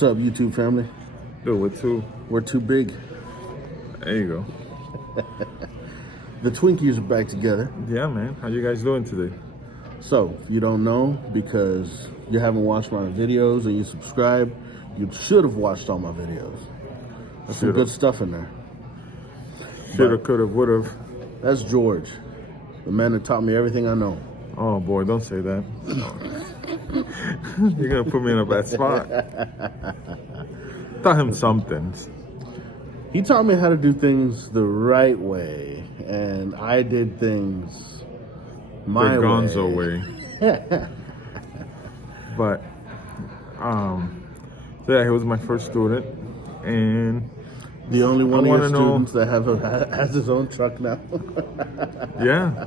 What's up, YouTube family? Dude, We're too big. There you go. The Twinkies are back together. Yeah, man. How you guys doing today? So, if you don't know, because you haven't watched my videos and you subscribe, you should have watched all my videos. There's some good stuff in there. Shoulda, coulda, woulda. That's George, the man that taught me everything I know. Oh boy, don't say that. You're gonna put me in a bad spot. Taught him something. He taught me how to do things the right way, and I did things my the GoneZo way. But yeah, he was my first student, and the only one of your students that has his own truck now. Yeah,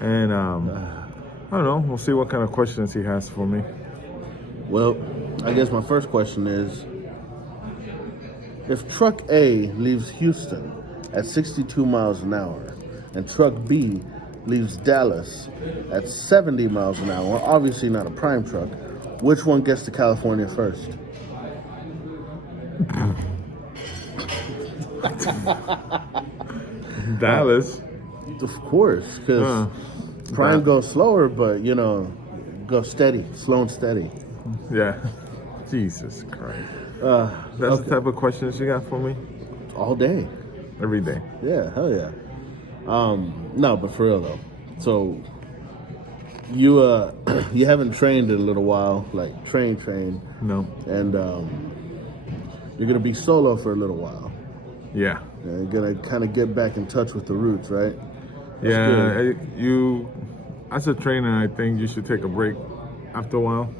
and I don't know. We'll see what kind of questions he has for me. Well, I guess my first question is, if truck A leaves Houston at 62 miles an hour and truck B leaves Dallas at 70 miles an hour, obviously not a prime truck, which one gets to California first? Dallas. Of course, because prime goes slower, but you know, go steady, slow and steady. Yeah. Jesus Christ. That's the type of questions you got for me? All day. Every day. Yeah, hell yeah. No, but for real though. So you you haven't trained in a little while, like train. No. And you're gonna be solo for a little while. Yeah. You're gonna kind of get back in touch with the roots, right? That's yeah. good. You, as a trainer, I think you should take a break after a while.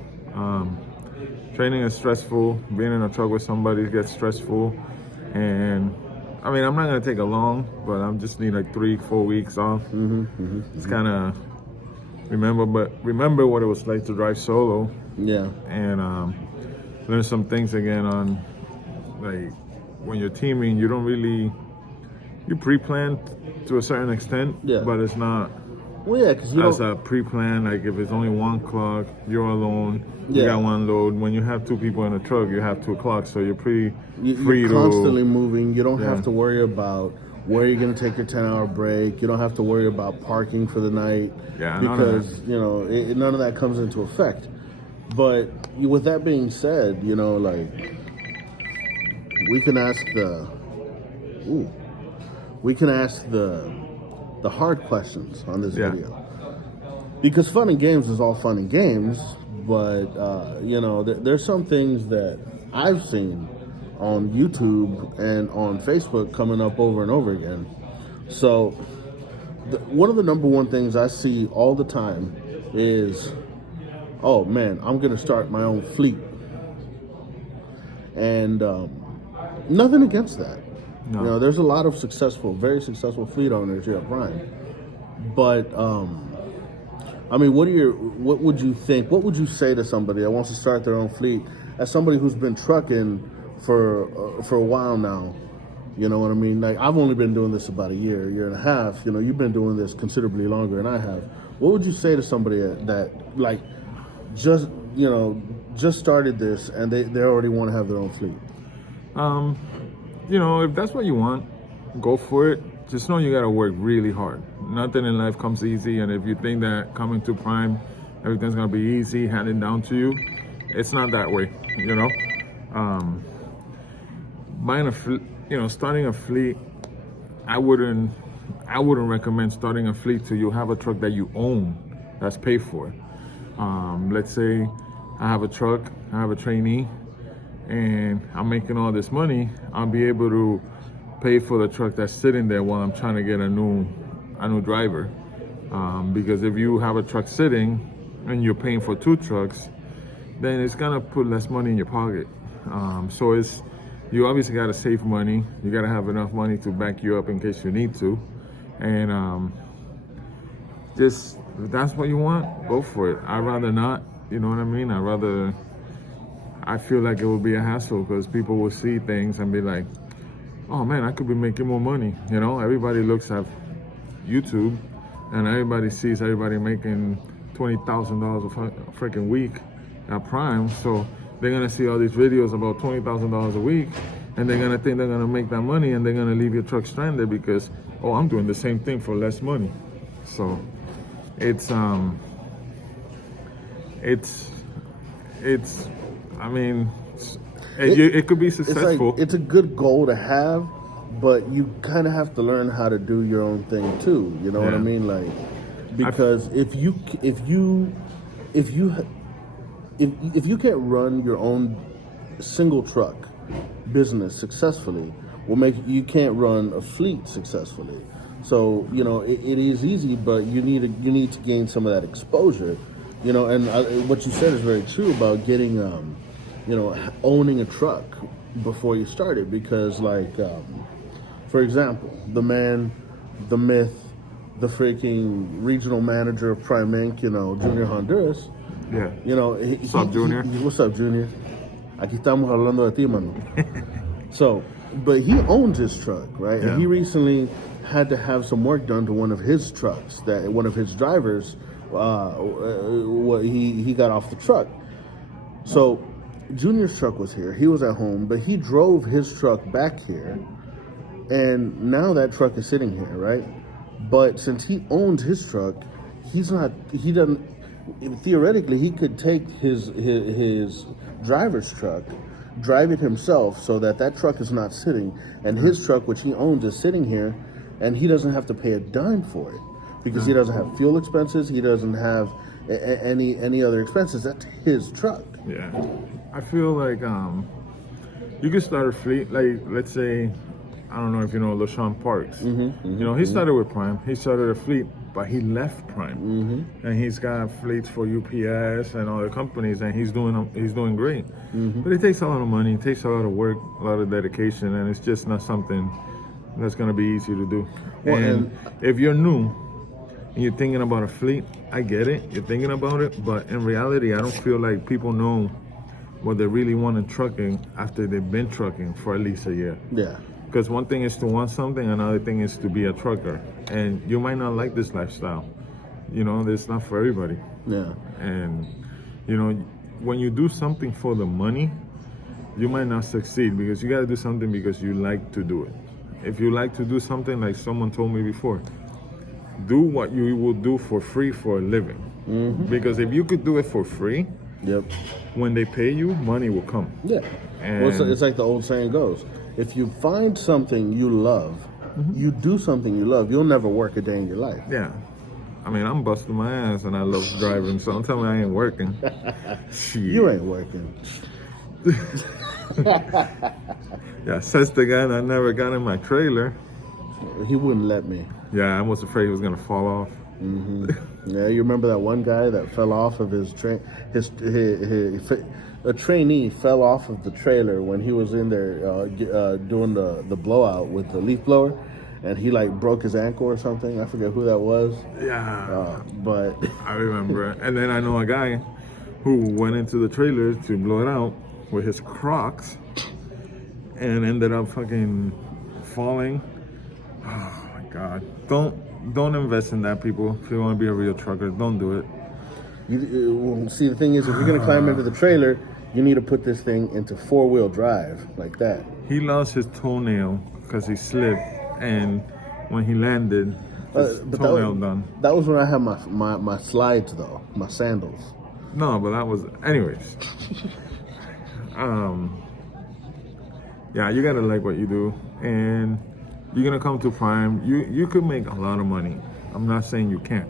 Training is stressful. Being in a truck with somebody gets stressful, and I mean, I'm not gonna take a long, but I'm just need like 3-4 weeks off. It's kind of remember what it was like to drive solo. Yeah. And learn some things again on, like, when you're teaming, you don't really, you pre-plan to a certain extent, but it's not. Well, yeah, because as a pre-plan, like if it's only one clock, you're alone, you got one load. When you have two people in a truck, you have 2 clocks, so you're pretty free you're constantly moving. You don't have to worry about where you're going to take your 10-hour break. You don't have to worry about parking for the night because, you know, none of that comes into effect. But with that being said, you know, like, we can ask the hard questions on this video, because fun and games is all fun and games, but you know, there's some things that I've seen on YouTube and on Facebook coming up over and over again. So one of the number one things I see all the time is, oh man, I'm gonna start my own fleet. And nothing against that. No. You know, there's a lot of very successful fleet owners here at Prime. But I mean, what would you think? What would you say to somebody that wants to start their own fleet, as somebody who's been trucking for a while now? You know what I mean? Like, I've only been doing this about a year and a half. You know, you've been doing this considerably longer than I have. What would you say to somebody that like just started this and they already want to have their own fleet? You know, if that's what you want, go for it. Just know you gotta work really hard. Nothing in life comes easy, and if you think that coming to Prime, everything's gonna be easy, handed down to you, it's not that way, you know? Starting a fleet, I wouldn't recommend starting a fleet till you have a truck that you own, that's paid for. Let's say I have a truck, I have a trainee, and I'm making all this money, I'll be able to pay for the truck that's sitting there while I'm trying to get a new driver. Because if you have a truck sitting and you're paying for 2 trucks, then it's gonna put less money in your pocket. So you obviously gotta save money. You gotta have enough money to back you up in case you need to. And just, if that's what you want, go for it. I'd rather not, you know what I mean? I feel like it would be a hassle because people will see things and be like, oh man, I could be making more money. You know, everybody looks at YouTube and everybody sees everybody making $20,000 a freaking week at Prime. So they're gonna see all these videos about $20,000 a week, and they're gonna think they're gonna make that money, and they're gonna leave your truck stranded because, oh, I'm doing the same thing for less money. So it's I mean, it could be successful. It's a good goal to have, but you kind of have to learn how to do your own thing too. You know what I mean? Like, because if you can't run your own single truck business successfully, you can't run a fleet successfully. So it is easy, but you need to gain some of that exposure. And what you said is very true about getting owning a truck before you start it, because for example, the man, the myth, the freaking regional manager of Prime Inc., Junior Honduras. Yeah. What's up, Junior? What's up, Junior? Aquí estamos hablando de ti, mano. So, but he owns his truck, right? Yeah. And he recently had to have some work done to one of his trucks that one of his drivers, he got off the truck. So, Junior's truck was here. He was at home, but he drove his truck back here, and now that truck is sitting here, right? But since he owns his truck, theoretically, he could take his driver's truck, drive it himself so that truck is not sitting, and his truck, which he owns, is sitting here, and he doesn't have to pay a dime for it because he doesn't have fuel expenses, he doesn't have any other expenses. That's his truck. Yeah. I feel like you could start a fleet, like, let's say, I don't know if you know LaShawn Parks. He started with Prime. He started a fleet, but he left Prime, and he's got fleets for UPS and other companies, and he's doing great. But it takes a lot of money, it takes a lot of work, a lot of dedication, and it's just not something that's going to be easy to do. And if you're new and you're thinking about a fleet, I get it. You're thinking about it, but in reality, I don't feel like people know what they really want in trucking after they've been trucking for at least a year. Yeah. Because one thing is to want something, another thing is to be a trucker. And you might not like this lifestyle. It's not for everybody. Yeah. And, when you do something for the money, you might not succeed, because you got to do something because you like to do it. If you like to do something, like someone told me before, do what you will do for free for a living. Because if you could do it for free, when they pay you, money will come. Yeah. And it's like the old saying goes, if you find something you love, you do something you love, you'll never work a day in your life. Yeah. I mean, I'm busting my ass and I love driving, so don't tell me I ain't working. Shit. You ain't working. Yeah, says the guy that never got in my trailer. He wouldn't let me. Yeah, I was afraid he was going to fall off. Yeah, you remember that one guy that fell off of his train? A trainee fell off of the trailer when he was in there doing the blowout with the leaf blower, and he broke his ankle or something. I forget who that was. Yeah. But I remember. And then I know a guy who went into the trailer to blow it out with his Crocs and ended up fucking falling. Oh my God. Don't invest in that, people. If you want to be a real trucker, don't do it. See, the thing is, if you're going to climb into the trailer, you need to put this thing into 4-wheel drive like that. He lost his toenail because he slipped, and when he landed, his toenail done. That was when I had my slides, though, my sandals. No, but that was... Anyways. Yeah, you got to like what you do, and you're going to come to Prime. You could make a lot of money. I'm not saying you can't,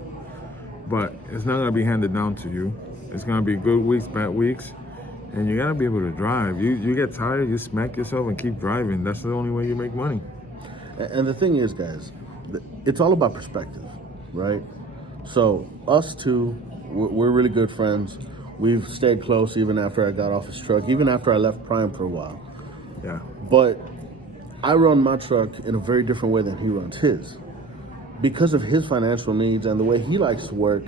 but it's not going to be handed down to you. It's going to be good weeks, bad weeks, and you got to be able to drive. You get tired, you smack yourself and keep driving. That's the only way you make money. And the thing is, guys, it's all about perspective, right? So us two, we're really good friends. We've stayed close even after I got off his truck, even after I left Prime for a while. Yeah. But I run my truck in a very different way than he runs his. Because of his financial needs and the way he likes to work,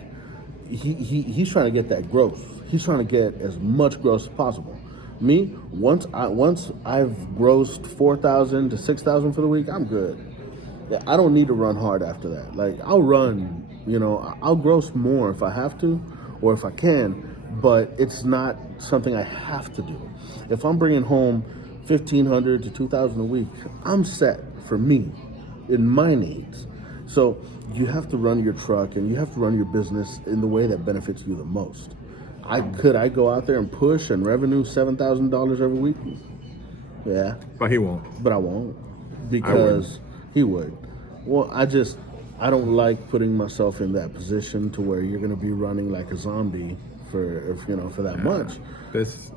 he's trying to get that growth. He's trying to get as much growth as possible. Me, once I've grossed 4,000 to 6,000 for the week, I'm good. I don't need to run hard after that. I'll run, I'll gross more if I have to or if I can, but it's not something I have to do. If I'm bringing home $1,500 to $2,000 a week, I'm set for me in my needs. So you have to run your truck and you have to run your business in the way that benefits you the most. I go out there and push and revenue $7,000 every week? Yeah. But he won't. But I won't, because he would. Well, I don't like putting myself in that position to where you're going to be running like a zombie for that much. There's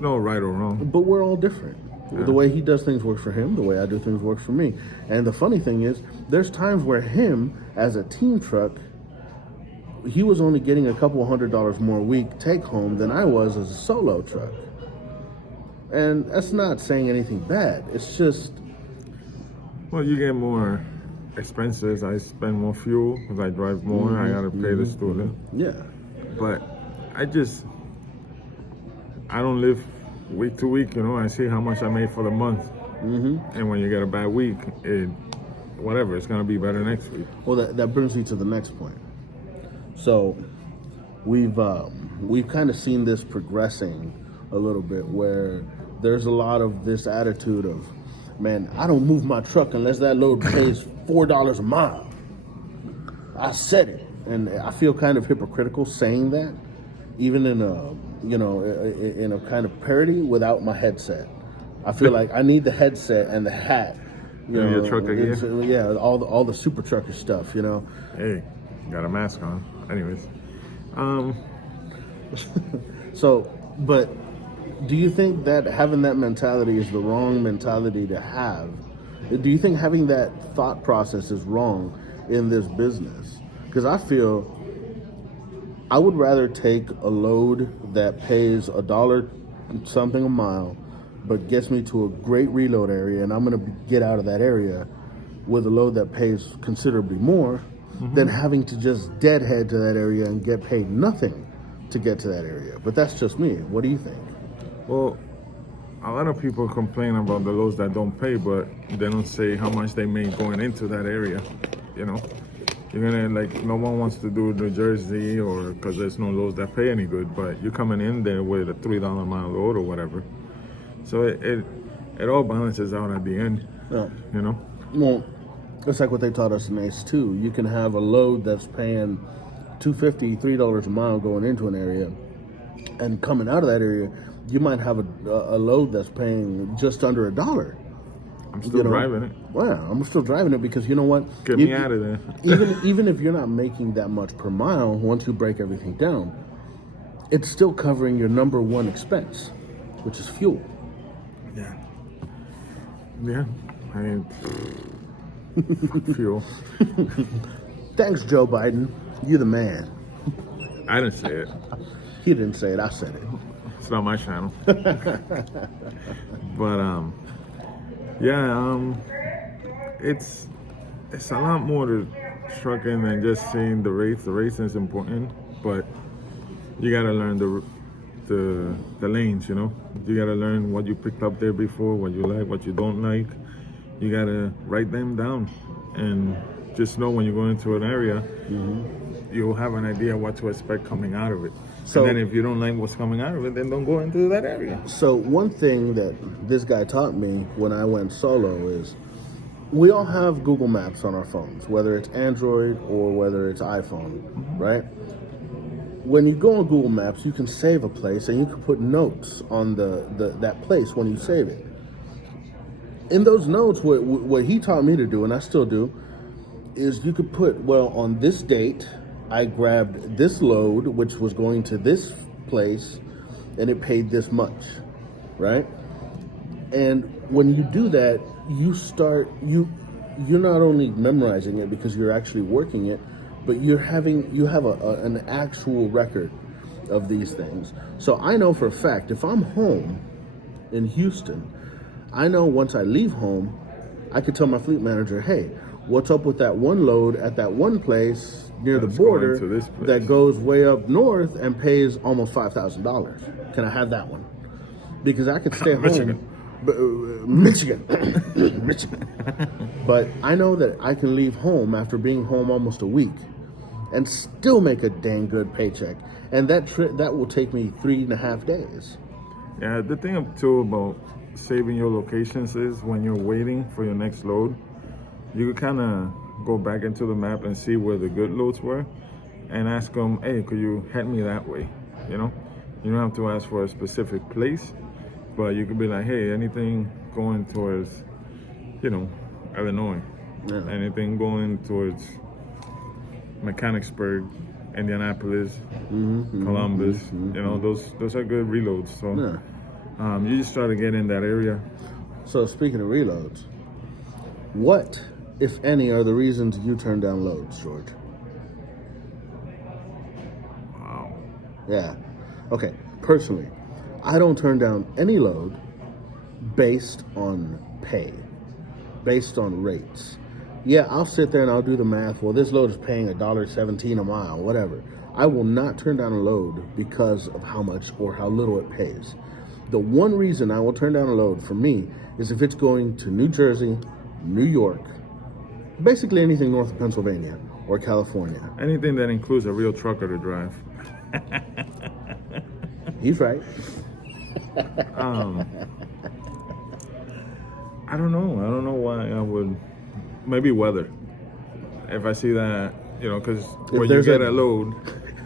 no right or wrong. But we're all different. Yeah. The way he does things works for him. The way I do things works for me. And the funny thing is, there's times where him, as a team truck, he was only getting a couple $100 more a week take home than I was as a solo truck. And that's not saying anything bad. It's just... Well, you get more expenses. I spend more fuel because I drive more. I got to pay the student. Yeah. But I don't live week to week, I see how much I made for the month. And when you get a bad week, it's going to be better next week. Well, that brings me to the next point. So we've kind of seen this progressing a little bit, where there's a lot of this attitude of, man, I don't move my truck unless that load pays $4 a mile. I said it. And I feel kind of hypocritical saying that, even in a kind of parody without my headset. I feel like I need the headset and the hat. Your trucker gear? Yeah, all the super trucker stuff, Hey, got a mask on. Anyways. So, but do you think that having that mentality is the wrong mentality to have? Do you think having that thought process is wrong in this business? Because I feel I would rather take a load that pays $1 something a mile, but gets me to a great reload area, and I'm going to get out of that area with a load that pays considerably more, than having to just deadhead to that area and get paid nothing to get to that area. But that's just me. What do you think? Well, a lot of people complain about the loads that don't pay, but they don't say how much they make going into that area. You're gonna, no one wants to do New Jersey, or because there's no loads that pay any good, but you're coming in there with a $3 a mile load or whatever. So it all balances out at the end. Yeah. Well, it's like what they taught us in ACE 2. You can have a load that's paying $2.50, $3 a mile going into an area, and coming out of that area, you might have a load that's paying just under $1. I'm still driving it. Well, I'm still driving it because you know what? Get me out of there. even if you're not making that much per mile, once you break everything down, it's still covering your number one expense, which is fuel. Yeah. Yeah. I mean, fuel. Thanks, Joe Biden. You're the man. I didn't say it. He didn't say it. I said it. It's not my channel. But it's a lot more to trucking than just seeing the rates. The race is important, but you gotta learn the lanes. You gotta learn what you picked up there before, what you like, what you don't like. You gotta write them down, and just know when you go into an area, you'll have an idea what to expect coming out of it. So, and then if you don't like what's coming out of it, then don't go into that area. So one thing that this guy taught me when I went solo is, we all have Google Maps on our phones, whether it's Android or whether it's iPhone, right? When you go on Google Maps, you can save a place and you can put notes on that place when you save it. In those notes, what he taught me to do, and I still do, is you could put, well, on this date, I grabbed this load, which was going to this place, and it paid this much, right? And when you do that, you're not only memorizing it because you're actually working it, but you have an actual record of these things. So I know for a fact, if I'm home in Houston, I know once I leave home, I could tell my fleet manager, hey, what's up with that one load at that one place near the border that goes way up north and pays almost $5,000? Can I have that one? Because I could stay home. Michigan. Michigan. But I know that I can leave home after being home almost a week and still make a dang good paycheck. And that will take me 3.5 days. Yeah, the thing too about saving your locations is when you're waiting for your next load, you can kind of go back into the map and see where the good loads were and ask them, hey, could you head me that way? You know, you don't have to ask for a specific place, but you could be like, hey, anything going towards, Illinois, anything going towards Mechanicsburg, Indianapolis, Columbus, those are good reloads. So you just try to get in that area. So speaking of reloads, what, if any, are the reasons you turn down loads, George? Wow. Yeah. Okay. Personally, I don't turn down any load based on pay, based on rates. Yeah, I'll sit there and I'll do the math. Well, this load is paying $1.17 a mile, whatever. I will not turn down a load because of how much or how little it pays. The one reason I will turn down a load for me is if it's going to New Jersey, New York, basically anything north of Pennsylvania or California. Anything that includes a real trucker to drive. He's right. I don't know why I would. Maybe weather. If I see that, because when you get a load,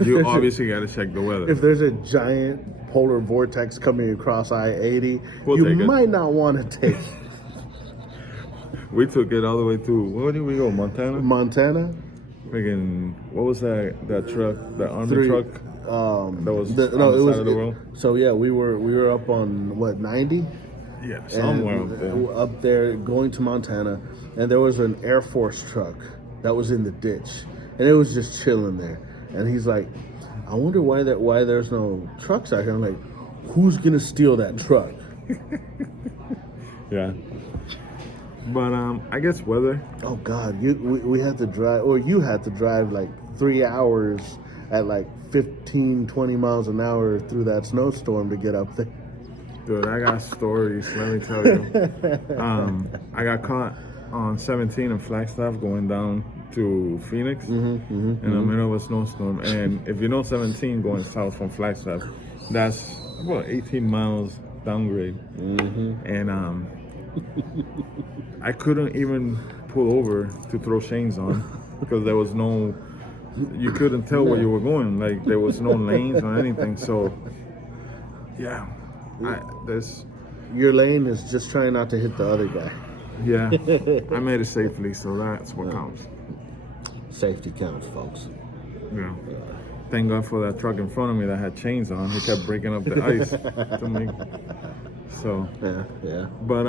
you obviously got to check the weather. If there's a giant polar vortex coming across I-80, you might not want to take it. We took it all the way to, where did we go, Montana? Montana? Friggin', what was that truck, the army truck? That was on the side of the world? So yeah, we were up on, 90? Yeah, somewhere up there. Up there going to Montana, and there was an Air Force truck that was in the ditch, and it was just chilling there. And he's like, I wonder why there's no trucks out here. I'm like, who's gonna steal that truck? Yeah. But I guess weather. Oh God, we had to drive, or you had to drive like 3 hours at like 15, 20 miles an hour through that snowstorm to get up there. Dude, I got stories, let me tell you. I got caught on 17 in Flagstaff going down to Phoenix in the middle of a snowstorm. And if you know 17 going south from Flagstaff, that's about 18 miles downgrade. And I couldn't even pull over to throw chains on because there was no, you couldn't tell where you were going. Like there was no lanes or anything. So, yeah. Your lane is just trying not to hit the other guy. Yeah, I made it safely, so that's what counts. Safety counts, folks. Yeah. Thank God for that truck in front of me that had chains on. He kept breaking up the ice to me. So yeah. But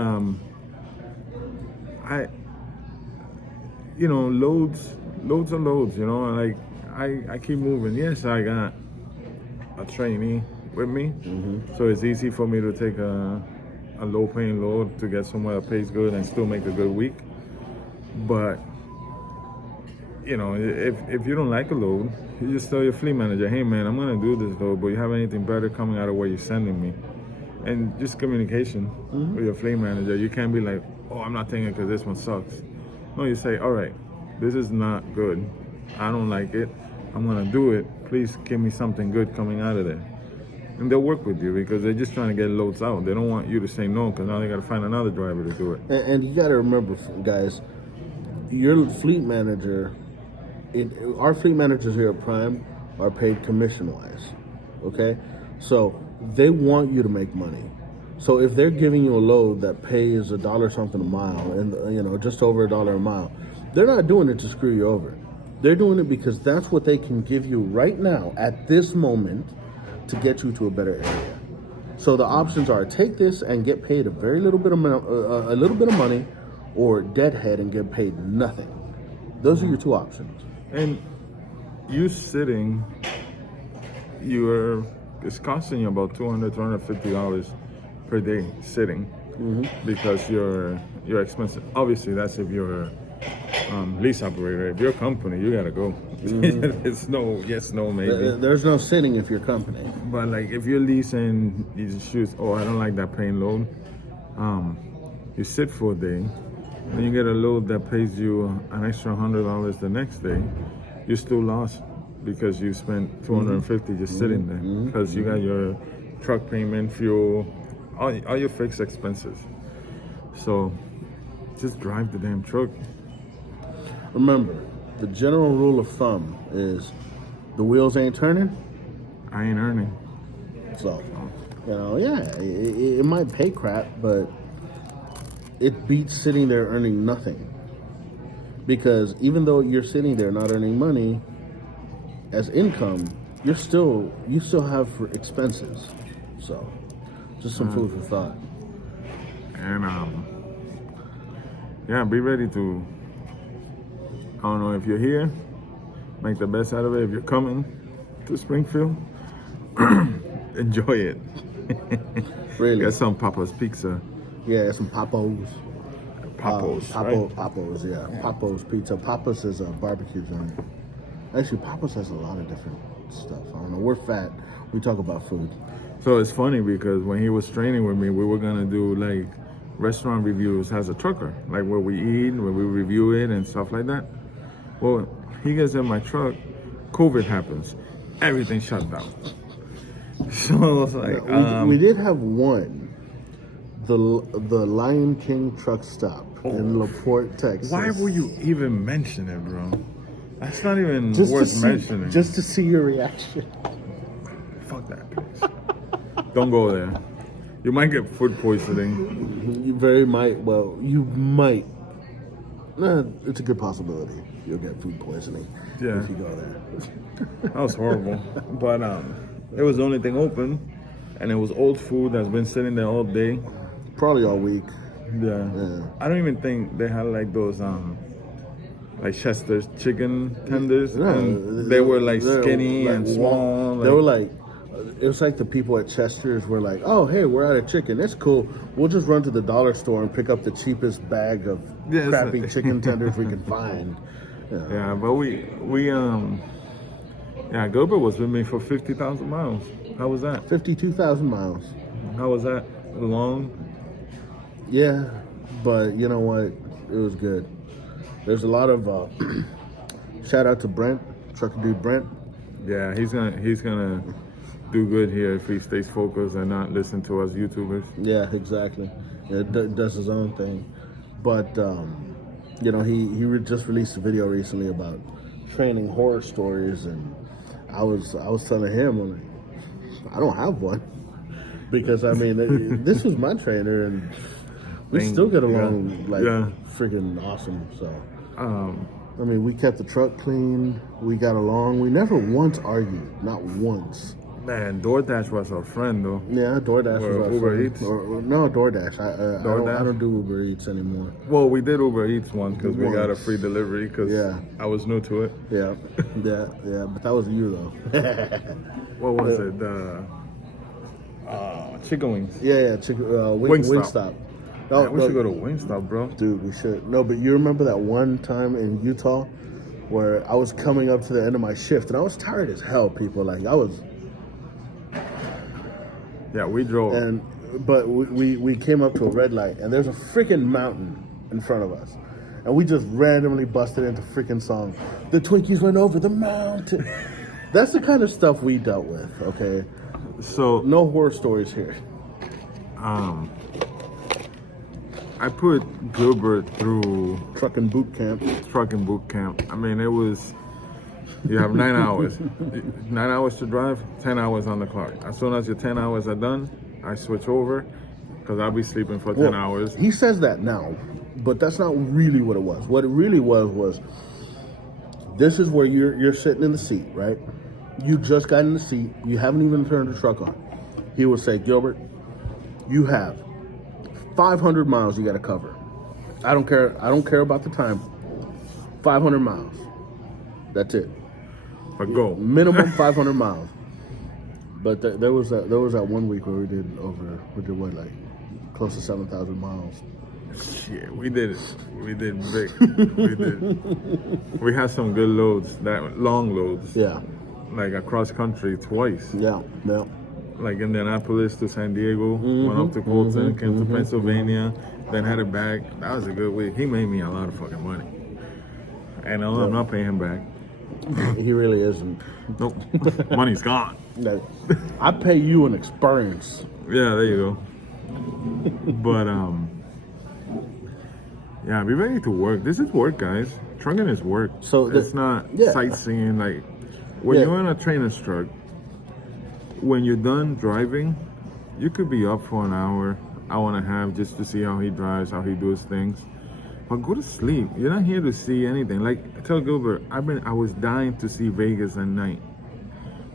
loads are loads. Like I keep moving. Yes, I got a trainee with me, so it's easy for me to take a low-paying load to get somewhere that pays good and still make a good week. But if you don't like a load, you just tell your fleet manager, hey man, I'm gonna do this load, but you have anything better coming out of where you're sending me? And just communication with your fleet manager. You can't be like, oh, I'm not taking it because this one sucks. No, you say, all right, this is not good. I don't like it. I'm gonna do it. Please give me something good coming out of there. And they'll work with you because they're just trying to get loads out. They don't want you to say no because now they got to find another driver to do it. And you got to remember, guys, your fleet manager, our fleet managers here at Prime are paid commission-wise, okay? So they want you to make money. So if they're giving you a load that pays $1 something a mile and just over $1 a mile, they're not doing it to screw you over. They're doing it because that's what they can give you right now at this moment to get you to a better area. So the options are take this and get paid a little bit of money, or deadhead and get paid nothing. Those are your two options. And you sitting, it's costing you about $200, $250 per day sitting because you're expensive. Obviously, that's if you're lease operator. If you're a company, you gotta go. It's no yes, no, maybe. There's no sitting if you're company. But like if you're leasing, you just choose, I don't like that paying load. You sit for a day, then you get a load that pays you an extra $100 the next day. you still lost because you spent $250 just sitting there because you got your truck payment, fuel, all your fixed expenses. So just drive the damn truck. Remember, the general rule of thumb is the wheels ain't turning, I ain't earning. so, it might pay crap, but it beats sitting there earning nothing. Because even though you're sitting there not earning money as income, you still have for expenses. So, just some food for thought. And be ready to, I don't know, if you're here, make the best out of it. If you're coming to Springfield, enjoy it. Really? Get some Papa's Pizza. Yeah, some Papos. Papos, right? Papos, yeah. Papos Pizza. Papos is a barbecue joint. Actually, Papos has a lot of different stuff. I don't know. We're fat. We talk about food. So it's funny because when he was training with me, we were gonna do like restaurant reviews as a trucker, like where we eat, where we review it and stuff like that. Well, he gets in my truck, COVID happens, everything shut down. So I was like, we did have one, the Lion King truck stop in LaPorte, Texas. Why would you even mention it, bro? That's not even worth mentioning. Just to see your reaction. Fuck that place. Don't go there. You might get food poisoning. You might. It's a good possibility you'll get food poisoning if you go there. That was horrible. But it was the only thing open, and it was old food that's been sitting there all day. Probably all week. Yeah. I don't even think they had like those like Chester's chicken tenders. And they were like skinny and small. They were like, it was like the people at Chester's were like, oh, hey, we're out of chicken. It's cool. We'll just run to the dollar store and pick up the cheapest bag of crappy chicken tenders we can find. Yeah, but Gilbert was with me for 50,000 miles. How was that? 52,000 miles. How was that? Long? Yeah, but you know what? It was good. There's a lot of shout out to Brent, trucker dude Brent. Yeah, he's gonna do good here if he stays focused and not listen to us YouTubers. Yeah, exactly. Does his own thing. But he just released a video recently about training horror stories, and I was telling him, I'm like, I don't have one, because I mean this was my trainer and we still get along freaking awesome. So I mean, we kept the truck clean, we got along, we never once argued, not once. Man, DoorDash was our friend though. Yeah, DoorDash was our Uber friend. Eats? No, DoorDash. I don't do Uber Eats anymore. Well, we did Uber Eats once because we got a free delivery because I was new to it. Yeah, but that was you though. What was it? Chicken wings. Yeah, Wingstop. Man, we should go to Wingstop, bro. Dude, we should. No, but you remember that one time in Utah where I was coming up to the end of my shift and I was tired as hell, people. Like, I was... Yeah, we drove. But we came up to a red light and there's a freaking mountain in front of us. And we just randomly busted into freaking song. The Twinkies went over the mountain. That's the kind of stuff we dealt with, okay? So... No horror stories here. I put Gilbert through trucking boot camp. I mean, it was, you have 9 hours. 9 hours to drive, 10 hours on the clock. As soon as your 10 hours are done, I switch over because I'll be sleeping for 10 hours. He says that now, but that's not really what it was. What it really was this is where you're sitting in the seat, right? You just got in the seat. You haven't even turned the truck on. He would say, Gilbert, you have 500 miles you got to cover. I don't care about the time. 500 miles. That's it. But go. Minimum 500 miles. But there was that 1 week where we did what, like close to 7,000 miles. Shit, we did it. We did big. We did. We had some good loads, that long loads. Yeah. Like across country twice. Yeah. Like Indianapolis to San Diego, went up to Colton, came to Pennsylvania, then had it back. That was a good week. He made me a lot of fucking money. And I'm not paying him back. He really isn't. Nope. Money's gone. Like, I pay you an experience. Yeah, there you go. But yeah, be ready to work. This is work, guys. Trucking is work. So it's not sightseeing. Like when you're in a trainer's truck, when you're done driving, you could be up for an hour and a half just to see how he drives, how he does things. But go to sleep. You're not here to see anything. Like tell Gilbert, I was dying to see Vegas at night.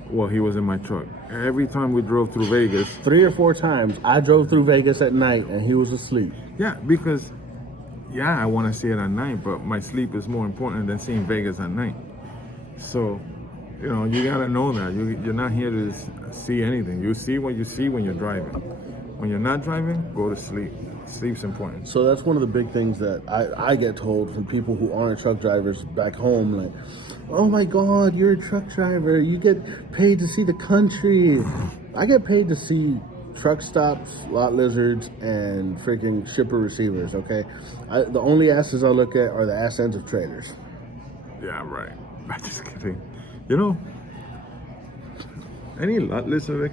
Well, he was in my truck. Every time we drove through Vegas, 3 or 4 times, I drove through Vegas at night and he was asleep. Yeah, because I want to see it at night, but my sleep is more important than seeing Vegas at night. So, you gotta know that you're not here to see anything. You see what you see when you're driving. When you're not driving, go to sleep. Sleep's important. So that's one of the big things that I get told from people who aren't truck drivers back home, like, oh my God, you're a truck driver. You get paid to see the country. I get paid to see truck stops, lot lizards, and freaking shipper receivers, okay? The only asses I look at are the ass ends of trailers. Yeah, right. I'm just kidding. Any lot lizard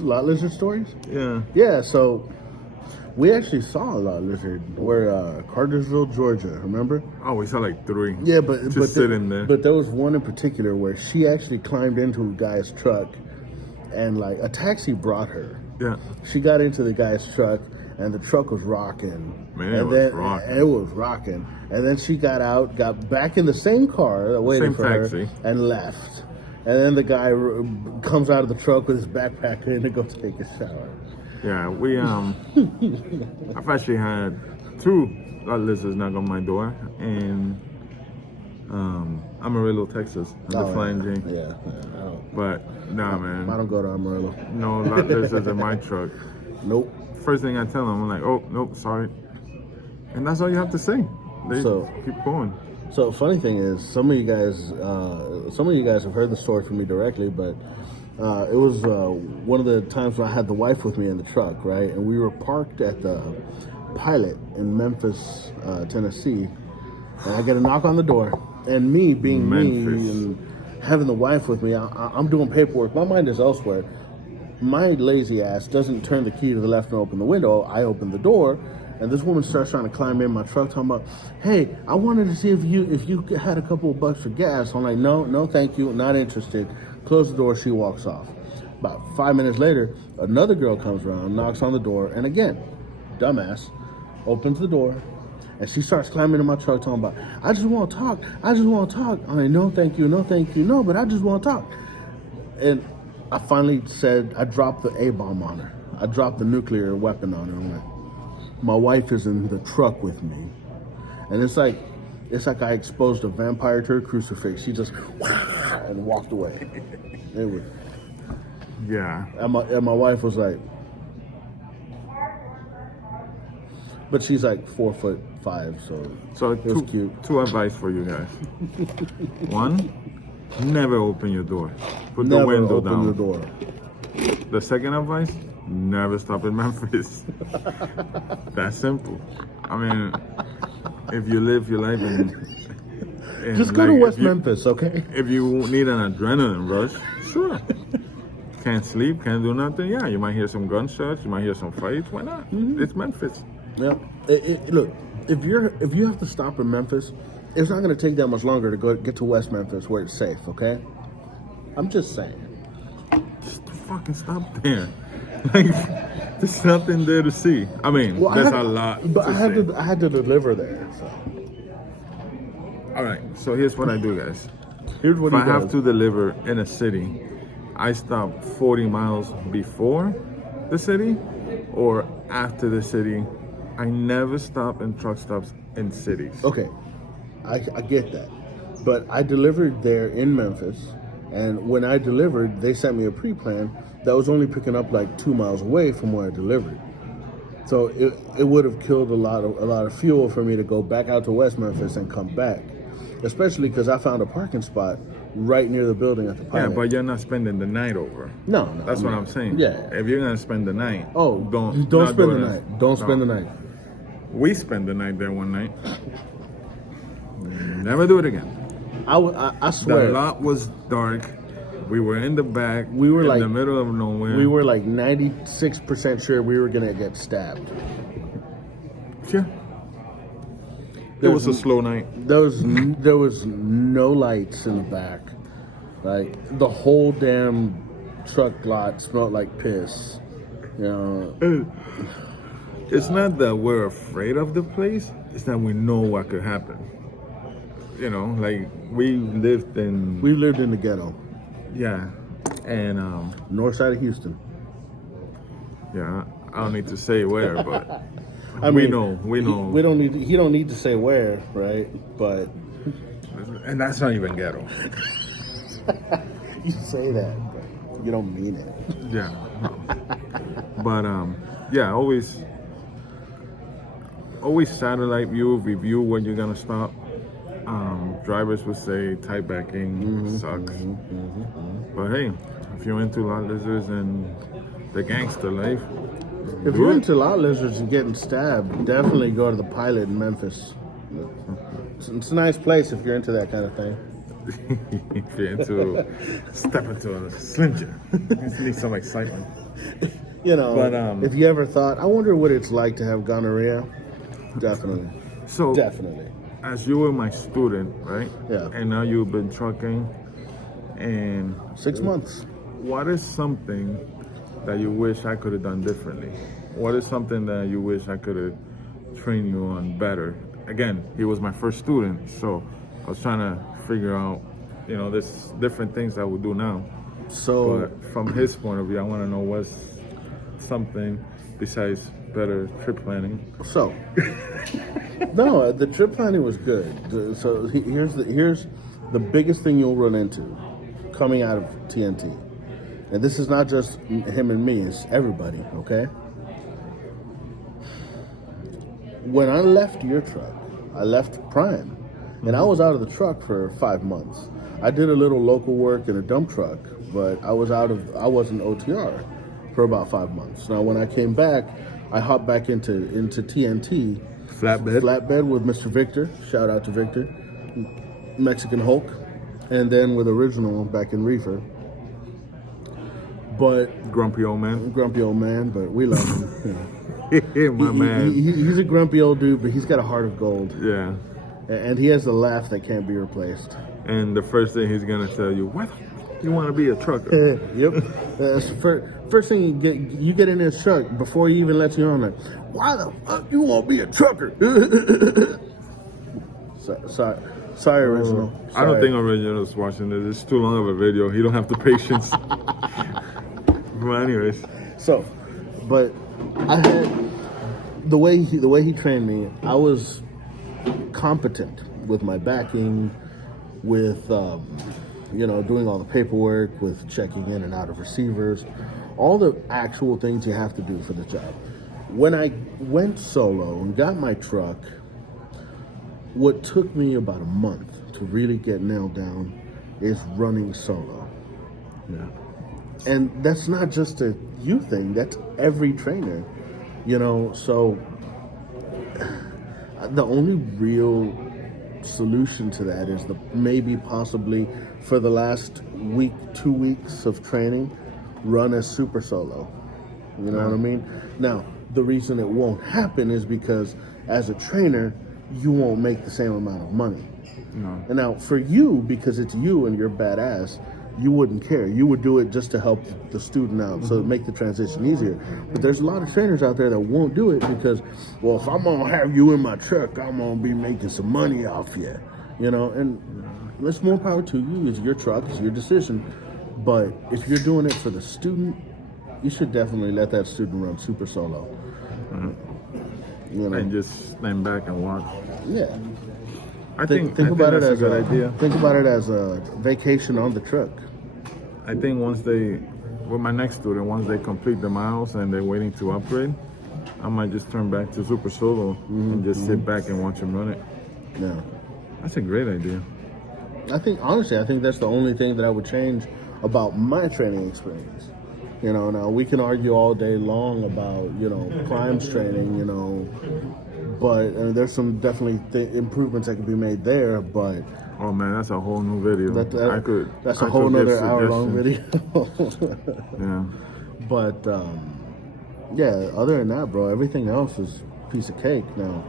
lot lizard stories? Yeah. Yeah, so we actually saw a lot lizard. We're Cartersville, Georgia, remember? Oh, we saw like 3. Yeah, but sitting there. But there was one in particular where she actually climbed into a guy's truck, and like a taxi brought her. Yeah. She got into the guy's truck, and the truck was rocking. Man, it was rocking. It was rocking. And then she got out, got back in the same car that waited for her, and left. And then the guy comes out of the truck with his backpack in to go take a shower. Yeah, we I've actually had 2 lot lizards knock on my door, and Amarillo, Texas, the Flying J. Yeah. But nah, man. I don't go to Amarillo. No lot lizards in my truck. Nope. First thing I tell them, I'm like, oh nope, sorry, and that's all you have to say. They keep going. So funny thing is, some of you guys have heard the story from me directly, but it was one of the times when I had the wife with me in the truck, right? And we were parked at the Pilot in Memphis, Tennessee, and I get a knock on the door, and me being me and having the wife with me, I'm doing paperwork. My mind is elsewhere. My lazy ass doesn't turn the key to the left and open the window. I open the door. And this woman starts trying to climb in my truck, talking about, hey, I wanted to see if you had a couple of bucks for gas. I'm like, no, thank you, not interested. Close the door, she walks off. About 5 minutes later, another girl comes around, knocks on the door, and again, dumbass, opens the door, and she starts climbing in my truck, talking about, I just want to talk. I'm like, no, thank you, but I just want to talk. And I finally said, I dropped the A-bomb on her. I dropped the nuclear weapon on her. I'm like, my wife is in the truck with me, and it's like I exposed a vampire to a crucifix. She just and walked away. It was, and my wife was like, but she's like 4'5", so it was cute. 2 advice for you guys. 1, never open your door. Put Never the window open down. the door. The second advice, never stop in Memphis. That's simple. I mean, if you live your life in just go to West Memphis, okay? If you need an adrenaline rush, sure. Can't sleep, can't do nothing. Yeah, you might hear some gunshots, you might hear some fights. Why not? Mm-hmm. It's Memphis. Yeah. Look, if you have to stop in Memphis, it's not going to take that much longer to get to West Memphis where it's safe. Okay? I'm just saying. Just fucking stop there. Like, there's nothing there to see. I mean, there's a lot. But I had to deliver there. So. All right. So here's what I do, guys. Here's what if I have to deliver in a city, I stop 40 miles before the city or after the city. I never stop in truck stops in cities. Okay, I get that, but I delivered there in Memphis, and when I delivered, they sent me a pre-plan that was only picking up like 2 miles away from where I delivered. So it would have killed a lot of fuel for me to go back out to West Memphis and come back, especially because I found a parking spot right near the building at the Pilot. Yeah, but you're not spending the night over. No, that's what I'm saying. Yeah, if you're gonna spend the night, don't spend the night. Don't spend the night. We spent the night there one night. Never do it again. I swear. The lot was dark. We were in the back. We were in the middle of nowhere. We were like 96% sure we were gonna get stabbed. Yeah. It was a slow night. There was no lights in the back. Like the whole damn truck lot smelled like piss. You know. It's not that we're afraid of the place. It's that we know what could happen. You know, like we lived in the ghetto. Yeah, and north side of Houston. Yeah, I don't need to say where, but I mean, we know. We don't need. He don't need to say where, right? But and that's not even ghetto. You say that, but you don't mean it. Yeah, no. But yeah, always satellite view, review when you're gonna stop. Drivers would say tight backing sucks. But hey, if you're into lot lizards and the gangster life, if you're into lot lizards and getting stabbed, definitely go to the Pilot in Memphis. It's a nice place if you're into that kind of thing. If you're into step into a Slim Jim, you need some excitement. You know, but if you ever thought, I wonder what it's like to have gonorrhea, definitely. So definitely. As you were my student, right? Yeah. And now you've been trucking, and 6 months. What is something that you wish I could have done differently? What is something that you wish I could have trained you on better? Again, he was my first student, so I was trying to figure out, you know, there's different things I would do now. So, but from his point of view, I want to know what's something besides better trip planning. So, no, the trip planning was good. So here's the biggest thing you'll run into coming out of TNT, and this is not just him and me; it's everybody. Okay. When I left your truck, I left Prime, and I was out of the truck for 5 months. I did a little local work in a dump truck, but I wasn't OTR for about 5 months. Now, when I came back, I hopped back into TNT. Flatbed with Mr. Victor. Shout out to Victor. Mexican Hulk. And then with Original back in Reefer. But grumpy old man, but we love him. My man. He's a grumpy old dude, but he's got a heart of gold. Yeah. And he has a laugh that can't be replaced. And the first thing he's gonna tell you, what? You want to be a trucker? Yep. First thing you get in his truck before he even lets you on, like, why the fuck you want to be a trucker? Sorry, Original. Sorry. I don't think Original's watching this. It's too long of a video. He don't have the patience. Well, anyways. So, but I had the way he trained me. I was competent with my backing, with doing all the paperwork, with checking in and out of receivers, all the actual things you have to do for the job. When I went solo and got my truck, what took me about a month to really get nailed down is running solo. Yeah. And that's not just a you thing, that's every trainer, so the only real solution to that is maybe possibly for the last week, 2 weeks of training, run as super solo. You know what I mean? Now, the reason it won't happen is because as a trainer, you won't make the same amount of money. No. And now for you, because it's you and you're badass, you wouldn't care. You would do it just to help the student out, so make the transition easier. But there's a lot of trainers out there that won't do it because, well, if I'm gonna have you in my truck, I'm gonna be making some money off you, and it's more power to you. It's your truck, it's your decision. But if you're doing it for the student, you should definitely let that student run super solo. And just stand back and watch. Yeah. I think about it that's as a good idea. Think about it as a vacation on the truck. I think with my next student, once they complete the miles and they're waiting to upgrade, I might just turn back to super solo and just sit back and watch them run it. Yeah. That's a great idea. I think that's the only thing that I would change about my training experience. Now we can argue all day long about, Prime's training, but there's some definitely improvements that can be made there. But oh man, that's a whole new video. That's a whole nother hour-long video. Yeah. But yeah, other than that, bro, everything else is a piece of cake. Now,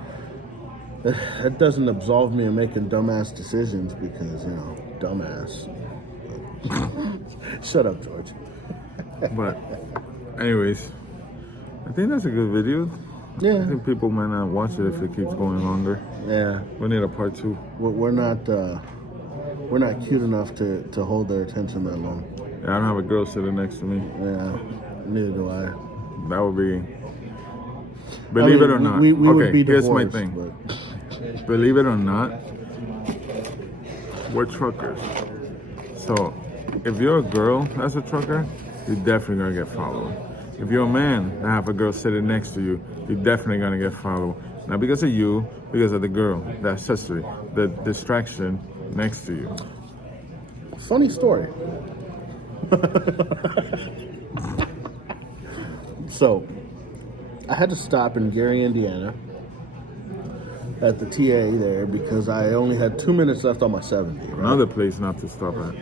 that doesn't absolve me of making dumbass decisions because dumbass. Shut up, George. But, anyways, I think that's a good video. Yeah. I think people might not watch it if it keeps going longer. Yeah. We need a part 2. We're not cute enough to hold their attention that long. Yeah, I don't have a girl sitting next to me. Yeah, neither do I. That would be. Believe it or not. We would be here's divorced, my thing. But... Believe it or not, we're truckers. So, if you're a girl that's a trucker, you're definitely gonna get followed. If you're a man and have a girl sitting next to you, you're definitely gonna get followed. Not because of you, because of the girl, the accessory, the distraction next to you. Funny story. So, I had to stop in Gary, Indiana at the TA there because I only had 2 minutes left on my 70. Right? Another place not to stop at.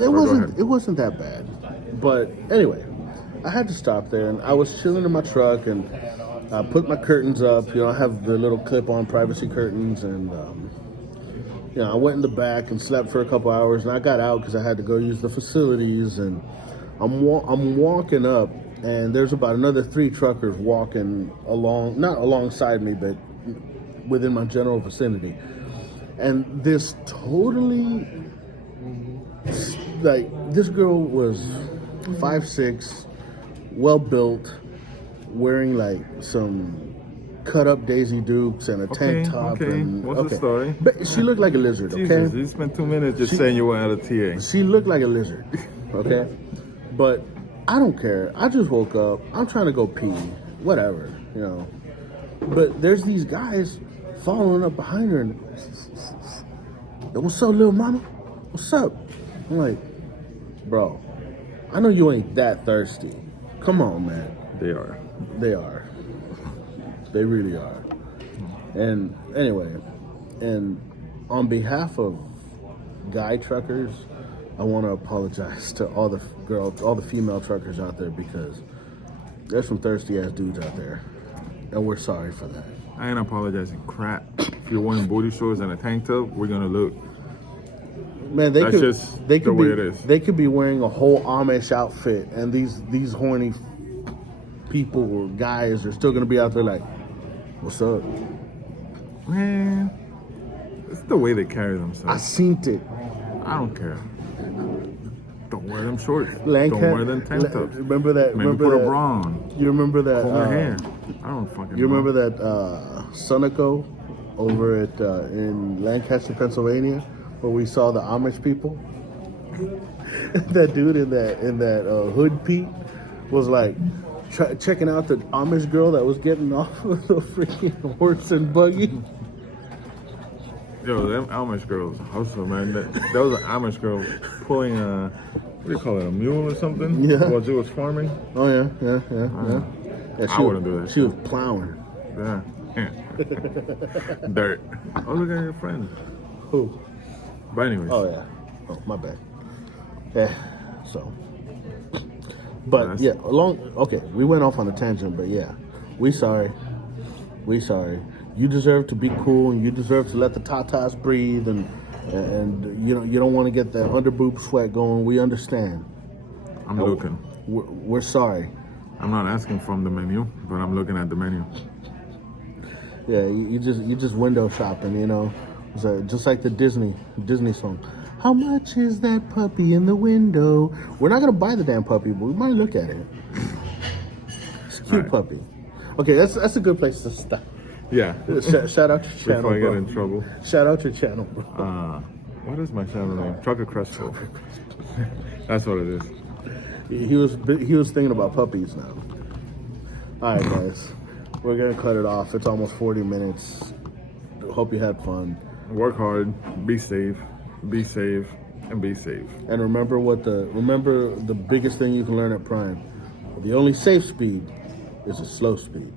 It wasn't that bad. But anyway, I had to stop there and I was chilling in my truck and I put my curtains up. I have the little clip-on privacy curtains and I went in the back and slept for a couple hours and I got out because I had to go use the facilities and I'm walking up and there's about another 3 truckers walking along, not alongside me, but within my general vicinity. And this totally, this girl was 5'6", well built, wearing some cut up Daisy Dukes and a tank top. Okay. And what's the story? But she looked like a lizard. Jesus, Okay, you spent 2 minutes just saying you were at a TA. She looked like a lizard. Okay, but I don't care. I just woke up. I'm trying to go pee. Whatever, But there's these guys following up behind her and, what's up, little mama? What's up? I'm like, bro, I know you ain't that thirsty. Come on, man. They are. They are. They really are. And anyway, and on behalf of guy truckers, I want to apologize to all the female truckers out there because there's some thirsty ass dudes out there, and we're sorry for that. I ain't apologizing crap. If you're wearing booty shorts and a tank top, we're gonna look. Man, That's just the way it is. They could be wearing a whole Amish outfit, and these horny people or guys are still gonna be out there like, "What's up?" Man, it's the way they carry themselves. I seen it. I don't care. Don't wear them shorts. Don't wear them tank tops. Remember that? Maybe put a bra on. You remember that? Comb your hair. I don't fucking. You remember that Sunoco over at in Lancaster, Pennsylvania, where we saw the Amish people? That dude in that hood Pete was like checking out the Amish girl that was getting off of the freaking horse and buggy. Yo, them Amish girls hustle, man. That was an Amish girl pulling a, what do you call it, a mule or something? Yeah. While she was farming. Oh yeah. I wouldn't do that. She was plowing. Yeah. Dirt. Oh, look at your friend. Who? But anyways. Oh yeah. Oh, my bad. Yeah. So. But yeah, okay, we went off on a tangent, but yeah, we sorry. You deserve to be cool, and you deserve to let the tatas breathe, and you don't want to get that underboob sweat going. We understand. I'm looking. We're sorry. I'm not asking from the menu, but I'm looking at the menu. Yeah, you just window shopping, So just like the Disney song. How much is that puppy in the window? We're not gonna buy the damn puppy, but we might look at it. It's a cute puppy. Okay, that's a good place to stop. Yeah. Shout out your channel, before I bro. get in trouble. Shout out your channel, bro. What is my channel name? Trucker Crespo. That's what it is. He was thinking about puppies now. All right, guys, we're gonna cut it off. It's almost 40 minutes. Hope you had fun. Work hard, be safe, and be safe. And remember the biggest thing you can learn at Prime. The only safe speed is a slow speed.